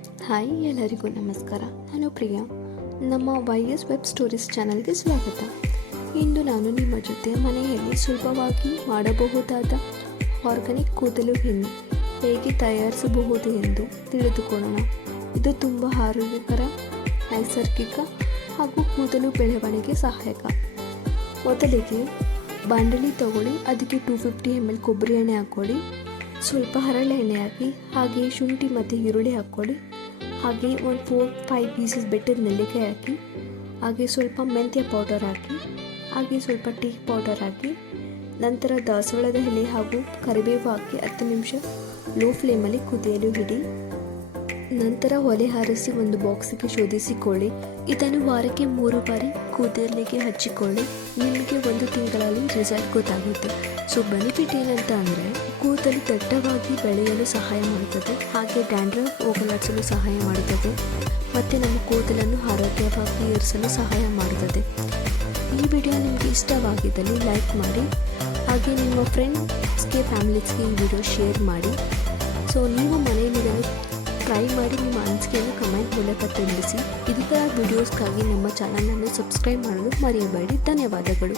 Hi ಎಲ್ಲರಿಗೂ ನಮಸ್ಕಾರ. ನಾನು ಪ್ರಿಯಾ. ನಮ್ಮ ವೈ ಎಸ್ ವೆಬ್ ಸ್ಟೋರೀಸ್ ಚಾನಲ್ಗೆ ಸ್ವಾಗತ. ಇಂದು ನಾನು ನಿಮ್ಮ ಜೊತೆ ಮನೆಯಲ್ಲಿ ಸುಲಭವಾಗಿ ಮಾಡಬಹುದಾದ ಆರ್ಗಾನಿಕ್ ಕೂದಲು ಎಣ್ಣೆ ಹೇಗೆ ತಯಾರಿಸಬಹುದು ಎಂದು ತಿಳಿದುಕೊಳ್ಳೋಣ. ಇದು ತುಂಬ ಆರೋಗ್ಯಕರ, ನೈಸರ್ಗಿಕ ಹಾಗೂ ಕೂದಲು ಬೆಳವಣಿಗೆ ಸಹಾಯಕ. ಮೊದಲಿಗೆ ಬಾಂಡಲಿ ತಗೊಳ್ಳಿ, ಅದಕ್ಕೆ ಟೂ ಫಿಫ್ಟಿ ಎಂ ಎಲ್ ಕೊಬ್ಬರಿ ಎಣ್ಣೆ ಹಾಕ್ಕೊಳ್ಳಿ. ಸ್ವಲ್ಪ ಹರಳೆ ಎಣ್ಣೆ ಹಾಕಿ ಹಾಗೆ ಶುಂಠಿ ಮತ್ತು ಈರುಳ್ಳಿ ಹಾಕ್ಕೊಳ್ಳಿ. ಹಾಗೆ ಒಂದು ಫೋರ್ ಫೈವ್ ಪೀಸಸ್ ಬೆಟ್ಟದ ನೆಲ್ಲಿಕಾಯಿ ಹಾಕಿ, ಹಾಗೆ ಸ್ವಲ್ಪ ಮೆಂತ್ಯ ಪೌಡರ್ ಹಾಕಿ, ಹಾಗೆ ಸ್ವಲ್ಪ ಟೀ ಪೌಡರ್ ಹಾಕಿ, ನಂತರ ದಾಸವಾಳದ ಎಲೆ ಹಾಗೂ ಕರಿಬೇವು ಹಾಕಿ ಹತ್ತು ನಿಮಿಷ ಲೋ ಫ್ಲೇಮಲ್ಲಿ ಕುದಿಯಲು ಹಿಡಿ ನಂತರ ಒಲೆ ಹಾರಿಸಿ ಒಂದು ಬಾಕ್ಸಿಗೆ ಶೋಧಿಸಿಕೊಳ್ಳಿ. ಇದನ್ನು ವಾರಕ್ಕೆ ಮೂರು ಬಾರಿ ಕೂದಲಿಗೆ ಹಚ್ಚಿಕೊಳ್ಳಿ. ನಿಮಗೆ ಒಂದು ತಿಂಗಳಲ್ಲಿ ರಿಸಲ್ಟ್ ಗೊತ್ತಾಗುತ್ತೆ. ಸೊ ಬೆನಿಫಿಟ್ ಏನಂತ ಅಂದರೆ ಕೂದಲು ದಟ್ಟವಾಗಿ ಬೆಳೆಯಲು ಸಹಾಯ ಮಾಡುತ್ತದೆ. ಹಾಗೆ ಡ್ಯಾಂಡ್ರಫ್ ಹೋಗಲಾಡಿಸಲು ಸಹಾಯ ಮಾಡುತ್ತದೆ. ಮತ್ತು ನಮ್ಮ ಕೂದಲನ್ನು ಆರೋಗ್ಯವಾಗಿ ಇರಿಸಲು ಸಹಾಯ ಮಾಡುತ್ತದೆ. ಈ ವಿಡಿಯೋ ನಿಮಗೆ ಇಷ್ಟವಾಗಿದ್ದಲ್ಲಿ ಲೈಕ್ ಮಾಡಿ. ಹಾಗೆ ನಿಮ್ಮ ಫ್ರೆಂಡ್ಸ್ಗೆ ಫ್ಯಾಮಿಲೀಸ್ಗೆ ಈ ವಿಡಿಯೋ ಶೇರ್ ಮಾಡಿ. ಸೊ ನೀವು ಮನೆಯಲ್ಲಿ ಟ್ರೈ ಮಾಡಿ ನಿಮ್ಮ ಅನಿಸಿಕೆಯನ್ನು ಕಮೆಂಟ್ ಮೂಲಕ ತಿಳಿಸಿ. ಇದೇ ಥರ ವಿಡಿಯೋಸ್ಗಾಗಿ ನಮ್ಮ ಚಾನಲನ್ನು ಸಬ್ಸ್ಕ್ರೈಬ್ ಮಾಡಲು ಮರೆಯಬೇಡಿ. ಧನ್ಯವಾದಗಳು.